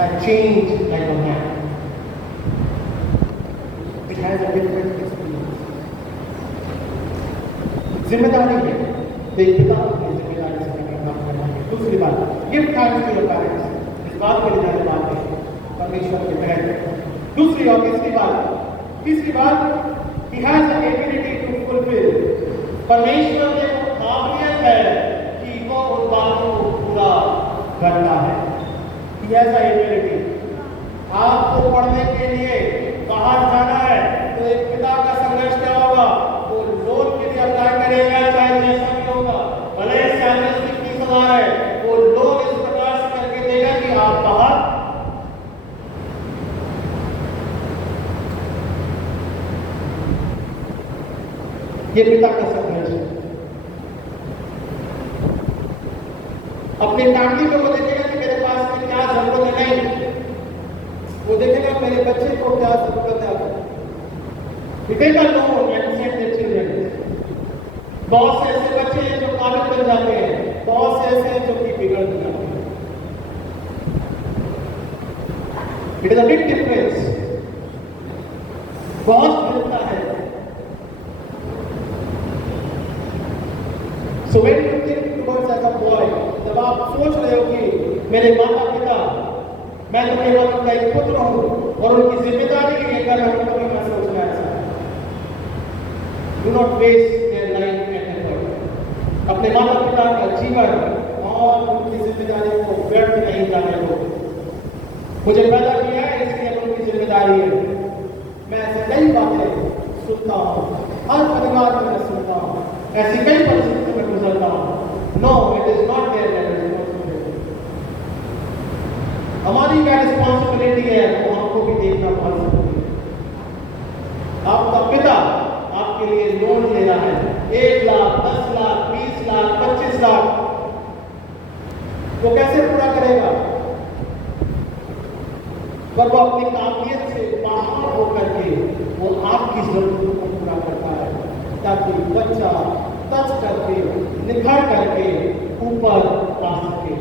and change like a man. It has a different experience. जिम्मेदारी है, तो एक पिता अपनी जिम्मेदारी से काम करना है। दूसरी बात, give thanks to your parents. इस बात के लिए बात है परमेश्वर के तहत। दूसरी और तीसरी बात, he has the ability to fulfill। परमेश्वर में वो काबिलियत है कि वो उन बातों को पूरा करता है। He has the ability। आपको पढ़ने के लिए बाहर जाना है तो एक पिता का संघर्ष क्या होगा? वो लोन के लिए अप्लाई करेगा, चाहे जैसा भी होगा, भले ही सैलरी 30,000 है, वो लोन इस प्रकार से करके देगा कि आप बाहर ये पिता का संघर्ष है। अपने फैमिली में वो देखेगा कि मेरे पास में क्या जरूरत है, नहीं, वो देखेगा मेरे बच्चे को क्या जरूरत है। पिता का loan and save their children. बहुत से ऐसे बच्चे हैं जो काबिल बन जाते हैं, बहुत से ऐसे हैं जो कि बिगड़ जाते हैं। It is a big difference, बहुत मिलता है। So when you think towards as a boy, जब आप सोच रहे हो कि मेरे माता पिता, मैं तो केवल उनका एक पुत्र हूँ और उनकी जिम्मेदारी के लिए कर रहा हूँ, कभी मैं सोचना ऐसा। Do not waste their life and effort। अपने माता पिता का जीवन और उनकी जिम्मेदारी को व्यर्थ नहीं जाने दो। मुझे पैदा किया है इसलिए उनकी जिम्मेदारी है। मैं ऐसे कई बातें सुनता हूँ, हर परिवार में मैं सुनता हूँ, ऐसी कई परिस्थितियों में गुजरता हूँ। No, it is not their responsibility. हमारी क्या रिस्पॉन्सिबिलिटी है वो हमको भी देखना बहुत जरूरी है। आपका पिता आपके लिए लोन ले रहा है 1 लाख, 10 लाख, 20 लाख, 25 लाख, वो कैसे पूरा करेगा? पर वो अपनी काबिलियत से बाहर होकर के वो आपकी जरूरतों को पूरा करता है, ताकि बच्चा टच करके, निखर करके ऊपर आ सके।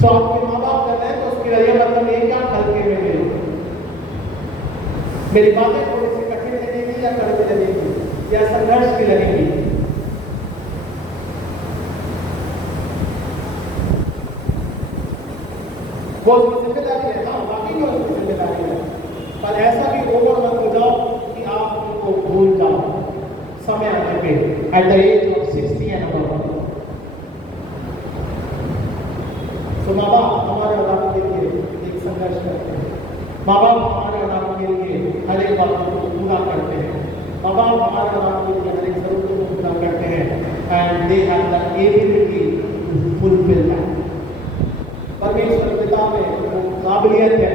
सो आपके माँ बाप कर रहे हैं तो उसके लिए मतलब ये क्या हल्के में ले लो। मेरी बातें थोड़ी सी कठिन लगेगी या कड़वी लगेगी या संघर्ष की लगेगी? वो जिम्मेदारी है, हाँ बाकी की उसकी जिम्मेदारी है, पर ऐसा भी ओवर मत हो जाओ कि आप उनको भूल जाओ समय आने पे, at the age of 60 and above. तो माँ बाप हमारे औलाद के लिए एक संघर्ष करते हैं, माँ बाप हमारे औलाद के लिए हर एक बात को पूरा करते हैं, माँ बाप हमारे औलाद के लिए हर एक जरूरत को पूरा करते हैं, and they have the ability to fulfil that. परमेश्वर पिता में वो काबिलियत है,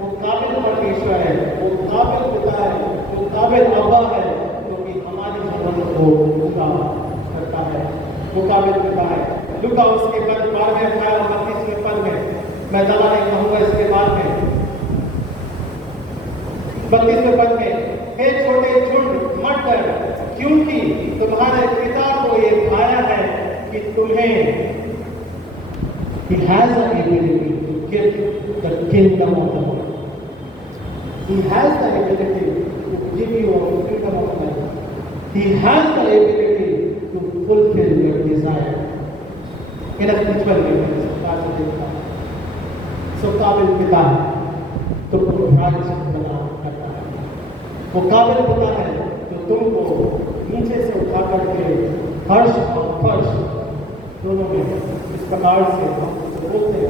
वो काबिल परमेश्वर है, वो काबिल पिता है, वो काबिल अब्बा है, जो कि हमारी जरूरत को पूरा करता है। वो काबिल पिता है। लूका उसके बाद 12वें अध्याय और 32वें पद में, मैं ज़्यादा नहीं कहूँगा इसके बाद में, 32वें पद में, हे छोटे झुंड मत डर, क्योंकि तुम्हारे पिता को ये भाया है कि तुम्हें He has the ability to give the kingdom of the world. He has the ability to give you a freedom of life. He has the ability to fulfill your desire. In a spiritual way, so काबिल पिता है तो राज्य बना करता है। वो काबिल पिता है जो तुमको नीचे से उठा करके हर्ष और फर्श दोनों में इस प्रकार से बोलते हैं,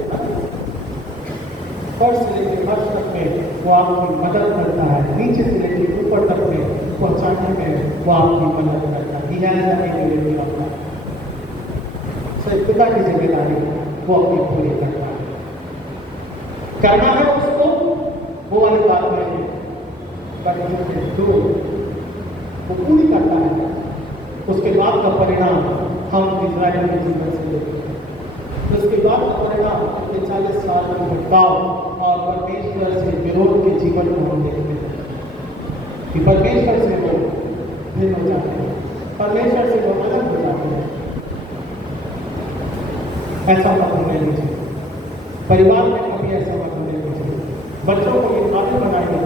फर्श से लेकर फर्श तक में वो आपकी मदद करता है, नीचे से लेकर ऊपर तक में पहुंचाने में वो आपकी मदद करता है। सिर्फ पिता की जिम्मेदारी वो अपनी पूरी करता है, करना है उसको, वो वाली बात नहीं, पर वो पूरी करता है। उसके बाद का परिणाम हम इजराइल के जीवन से देखते हैं। तो उसके बाद का परिणाम 40 साल का भटकाव और परमेश्वर से विरोध के जीवन को हम देखते हैं कि परमेश्वर से वो भिन्न हो जाते हैं, परमेश्वर से वो अलग हो जाते हैं। ऐसा होना नहीं चाहिए। परिवार में कभी ऐसा मत होने दीजिए। बच्चों को ये काबिल बनाइए,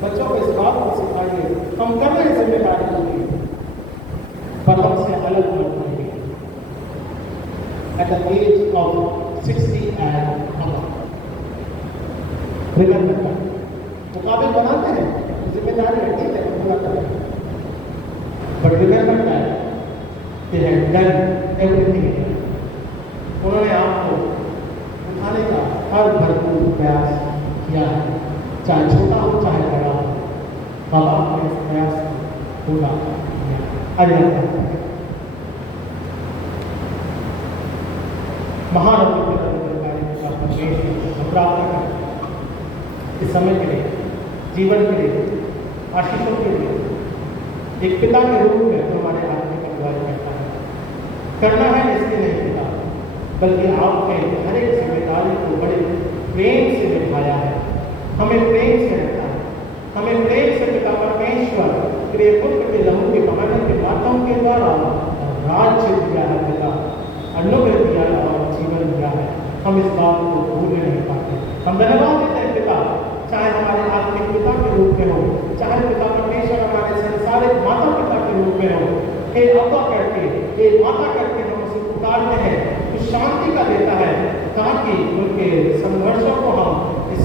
बच्चों को इस बात को सिखाइए, हम कर रहे जिम्मेदारी होगी पर हमसे अलग मत होंगे। At the age of 60 and above, Reagan करता है, वो काबिल बनाते हैं, जिम्मेदारी है, ठीक है, पूरा करते हैं, बट रिगन करता है, they have done everything। उन्होंने आपको उठाने का हर भरपूर प्रयास किया है, चाहे छोटा हो चाहे बड़ा हो, बाबा ने इस प्रयास को पूरा किया। महान का परमेश्वर प्रार्थना करते इस समय के लिए, जीवन के लिए, आशीषों के लिए, एक पिता के रूप में हमारे आत्मिक अगुवाई करता है। करना है इसलिए नहीं पिता, बल्कि आपने हर एक जिम्मेदारी को बड़े प्रेम से निभाया है, हमें प्रेम से रखा है, हमें प्रेम से पिता परमेश्वर तेरे पुत्र के लहू के बहाने के बातों के द्वारा राज्य दिया है पिता, अनुग्रह दिया है और जीवन दिया है। हम इस बात को भूल नहीं पाते। हम धन्यवाद देते हैं पिता, चाहे हमारे आत्मिक पिता के रूप में हो, चाहे पिता परमेश्वर हमारे संसारिक माता पिता के रूप में हो, हे अब्बा करके, हे माता करके हम उसे पुकारते हैं, तो शांति का देता है, ताकि उनके संघर्षों को हम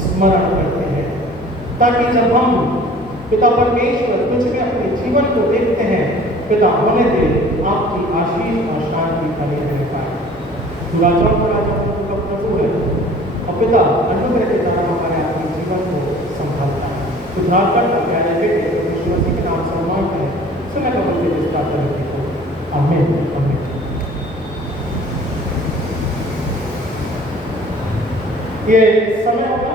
स्मरण करते हैं, ताकि जब हम पिता परमेश्वर तुझ में अपने जीवन को देखते हैं, पिता होने दे आपकी आशीष और शांति बनी रहता है। तू राजाओं का राजा का प्रभु है और पिता अनुग्रह के द्वारा हमारे अपने जीवन को संभालता है। सुधार कर प्यारे बेटे परमेश्वर के नाम सम्मान करें, सुना कबूल के जिस प्रार्थना करते हो, आमीन आमीन। ये समय होगा